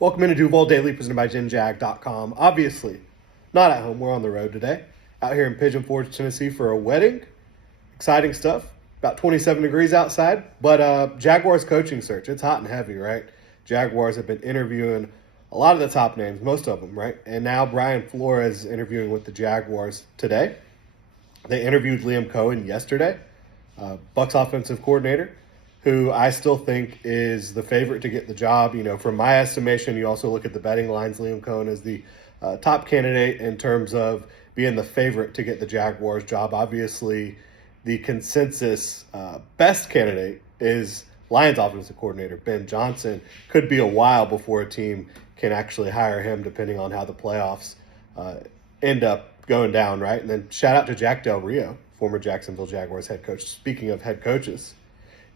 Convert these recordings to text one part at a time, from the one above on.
Welcome into Duval Daily, presented by GenJag.com. Obviously, not at home. We're on the road today. Out here in Pigeon Forge, Tennessee for a wedding. Exciting stuff. About 27 degrees outside. But Jaguars coaching search. It's hot and heavy, right? Jaguars have been interviewing a lot of the top names, most of them, right? And now Brian Flores is interviewing with the Jaguars today. They interviewed Liam Cohen yesterday, Bucs offensive coordinator, who I still think is the favorite to get the job. You know, from my estimation, you also look at the betting lines, Liam Cohen is the top candidate in terms of being the favorite to get the Jaguars job. Obviously, the consensus best candidate is Lions offensive coordinator Ben Johnson. Could be a while before a team can actually hire him, depending on how the playoffs end up going down, right? And then shout out to Jack Del Rio, former Jacksonville Jaguars head coach. Speaking of head coaches,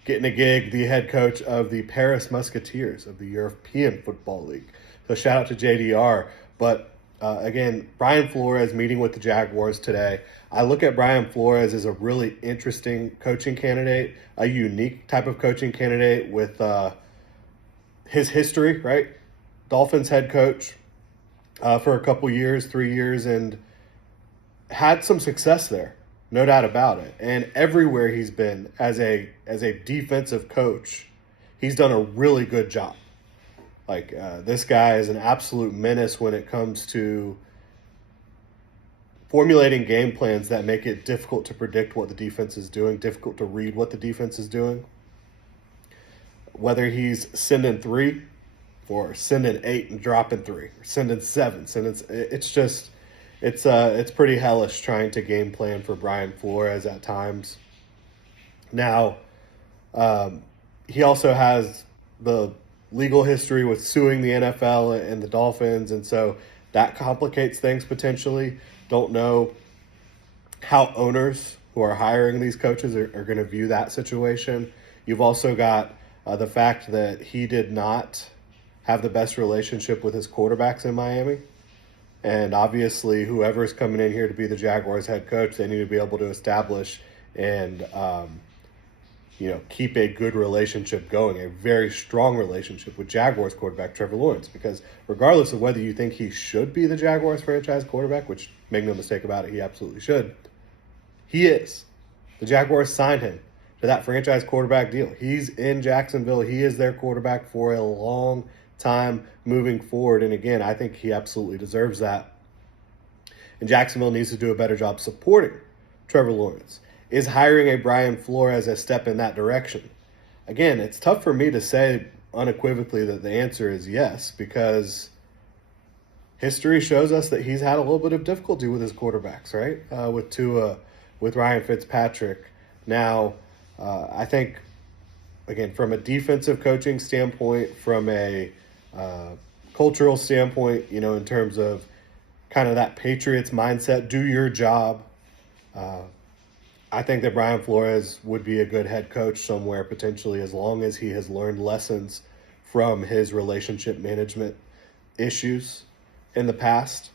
getting a gig, the head coach of the Paris Musketeers of the European Football League. So shout out to JDR. But again, Brian Flores meeting with the Jaguars today. I look at Brian Flores as a really interesting coaching candidate, a unique type of coaching candidate with his history, right? Dolphins head coach for a couple years, 3 years, and had some success there. No doubt about it. And everywhere he's been as a defensive coach, he's done a really good job. Like, this guy is an absolute menace when it comes to formulating game plans that make it difficult to predict what the defense is doing, difficult to read what the defense is doing. Whether he's sending 3 or sending 8 and dropping 3, or sending 7, it's pretty hellish trying to game plan for Brian Flores at times. Now, he also has the legal history with suing the NFL and the Dolphins, and so that complicates things potentially. Don't know how owners who are hiring these coaches are going to view that situation. You've also got the fact that he did not have the best relationship with his quarterbacks in Miami. And obviously, whoever's coming in here to be the Jaguars head coach, they need to be able to establish and, keep a good relationship going, a very strong relationship with Jaguars quarterback Trevor Lawrence. Because regardless of whether you think he should be the Jaguars franchise quarterback, which, make no mistake about it, he absolutely should, he is. The Jaguars signed him to that franchise quarterback deal. He's in Jacksonville. He is their quarterback for a long time moving forward. And again, I think he absolutely deserves that. And Jacksonville needs to do a better job supporting Trevor Lawrence. Is hiring a Brian Flores a step in that direction? Again, it's tough for me to say unequivocally that the answer is yes, because history shows us that he's had a little bit of difficulty with his quarterbacks, right? With Tua, with Ryan Fitzpatrick. Now, I think, again, from a defensive coaching standpoint, from a cultural standpoint, in terms of kind of that Patriots mindset, do your job. I think that Brian Flores would be a good head coach somewhere potentially, as long as he has learned lessons from his relationship management issues in the past.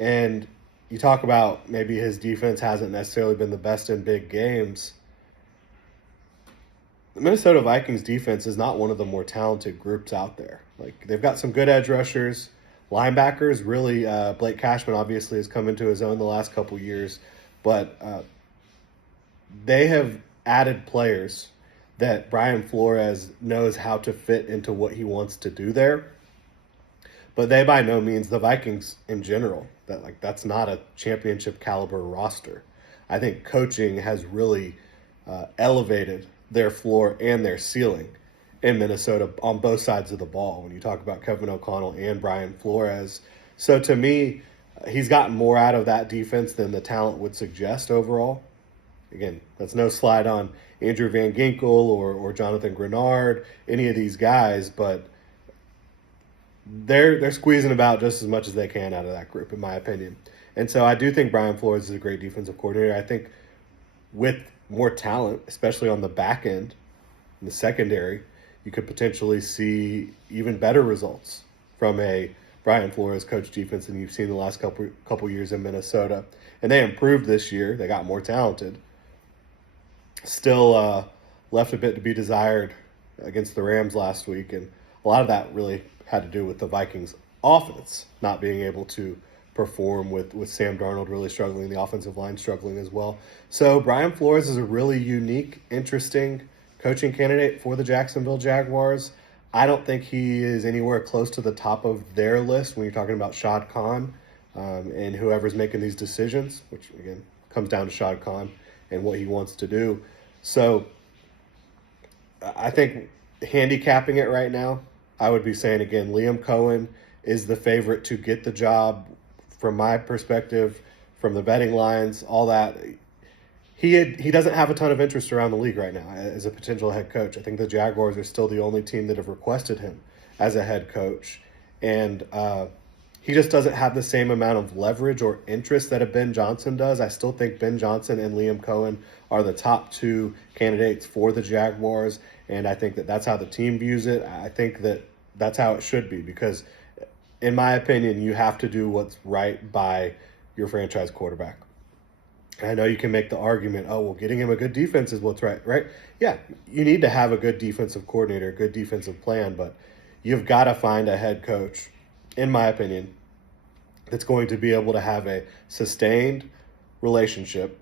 And you talk about maybe his defense hasn't necessarily been the best in big games. The Minnesota Vikings defense is not one of the more talented groups out there. Like, they've got some good edge rushers, linebackers. Really, Blake Cashman obviously has come into his own the last couple years, but they have added players that Brian Flores knows how to fit into what he wants to do there. But they by no means, the Vikings in general, that's not a championship caliber roster. I think coaching has really elevated their floor and their ceiling in Minnesota on both sides of the ball when you talk about Kevin O'Connell and Brian Flores. So to me, he's gotten more out of that defense than the talent would suggest overall. Again, that's no slide on Andrew Van Ginkel or Jonathan Grenard, any of these guys, but they're squeezing about just as much as they can out of that group, in my opinion. And so I do think Brian Flores is a great defensive coordinator. I think with more talent, especially on the back end, in the secondary, you could potentially see even better results from a Brian Flores coach defense than you've seen the last couple years in Minnesota. And they improved this year. They got more talented. Still left a bit to be desired against the Rams last week, and a lot of that really had to do with the Vikings offense not being able to perform with Sam Darnold really struggling, the offensive line struggling as well. So Brian Flores is a really unique, interesting coaching candidate for the Jacksonville Jaguars. I don't think he is anywhere close to the top of their list when you're talking about Shad Khan and whoever's making these decisions, which again comes down to Shad Khan and what he wants to do. So I think handicapping it right now, I would be saying again, Liam Cohen is the favorite to get the job from my perspective, from the betting lines, all that. He doesn't have a ton of interest around the league right now as a potential head coach. I think the Jaguars are still the only team that have requested him as a head coach. And he just doesn't have the same amount of leverage or interest that a Ben Johnson does. I still think Ben Johnson and Liam Cohen are the top two candidates for the Jaguars. And I think that that's how the team views it. I think that that's how it should be because, in my opinion, you have to do what's right by your franchise quarterback. And I know you can make the argument, oh, well, getting him a good defense is what's right, right? Yeah, you need to have a good defensive coordinator, a good defensive plan, but you've got to find a head coach, in my opinion, that's going to be able to have a sustained relationship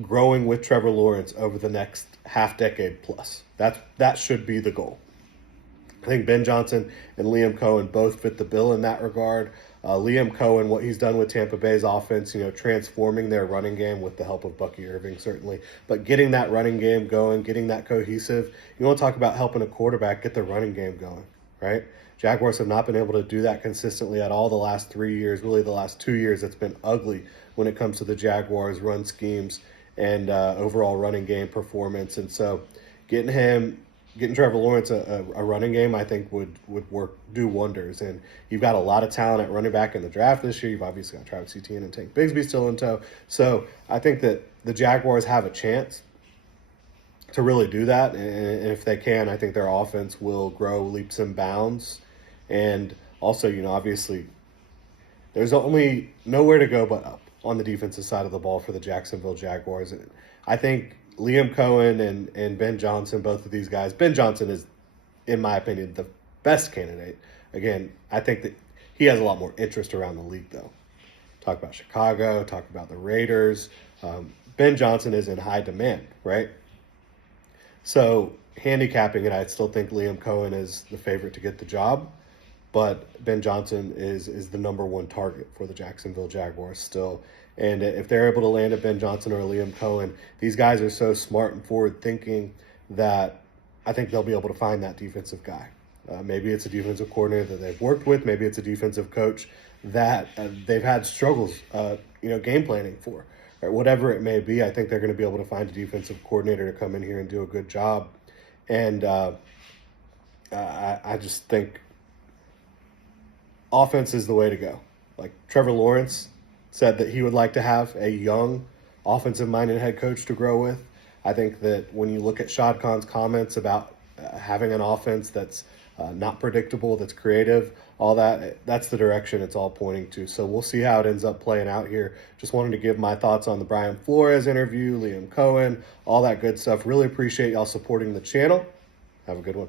growing with Trevor Lawrence over the next half decade plus. That should be the goal. I think Ben Johnson and Liam Cohen both fit the bill in that regard. Liam Cohen, what he's done with Tampa Bay's offense, transforming their running game with the help of Bucky Irving, certainly. But getting that running game going, getting that cohesive. You want to talk about helping a quarterback get the running game going, right? Jaguars have not been able to do that consistently at all the last 3 years. Really, the last 2 years, it's been ugly when it comes to the Jaguars' run schemes and overall running game performance. And so getting Trevor Lawrence a running game, I think would do wonders. And you've got a lot of talent at running back in the draft this year. You've obviously got Travis Etienne and Tank Bigsby still in tow. So I think that the Jaguars have a chance to really do that. And if they can, I think their offense will grow leaps and bounds. And also, obviously, there's only nowhere to go but up on the defensive side of the ball for the Jacksonville Jaguars. I think Liam Cohen and Ben Johnson, both of these guys. Ben Johnson is, in my opinion, the best candidate. Again, I think that he has a lot more interest around the league, though. Talk about Chicago, talk about the Raiders. Ben Johnson is in high demand, right? So handicapping it, I still think Liam Cohen is the favorite to get the job. But Ben Johnson is the number one target for the Jacksonville Jaguars still. And if they're able to land a Ben Johnson or a Liam Cohen, these guys are so smart and forward-thinking that I think they'll be able to find that defensive guy. Maybe it's a defensive coordinator that they've worked with. Maybe it's a defensive coach that they've had struggles, game planning for. Or whatever it may be, I think they're going to be able to find a defensive coordinator to come in here and do a good job. And I just think offense is the way to go. Like Trevor Lawrence said that he would like to have a young offensive-minded head coach to grow with. I think that when you look at Shad Khan's comments about having an offense that's not predictable, that's creative, all that, that's the direction it's all pointing to. So we'll see how it ends up playing out here. Just wanted to give my thoughts on the Brian Flores interview, Liam Cohen, all that good stuff. Really appreciate y'all supporting the channel. Have a good one.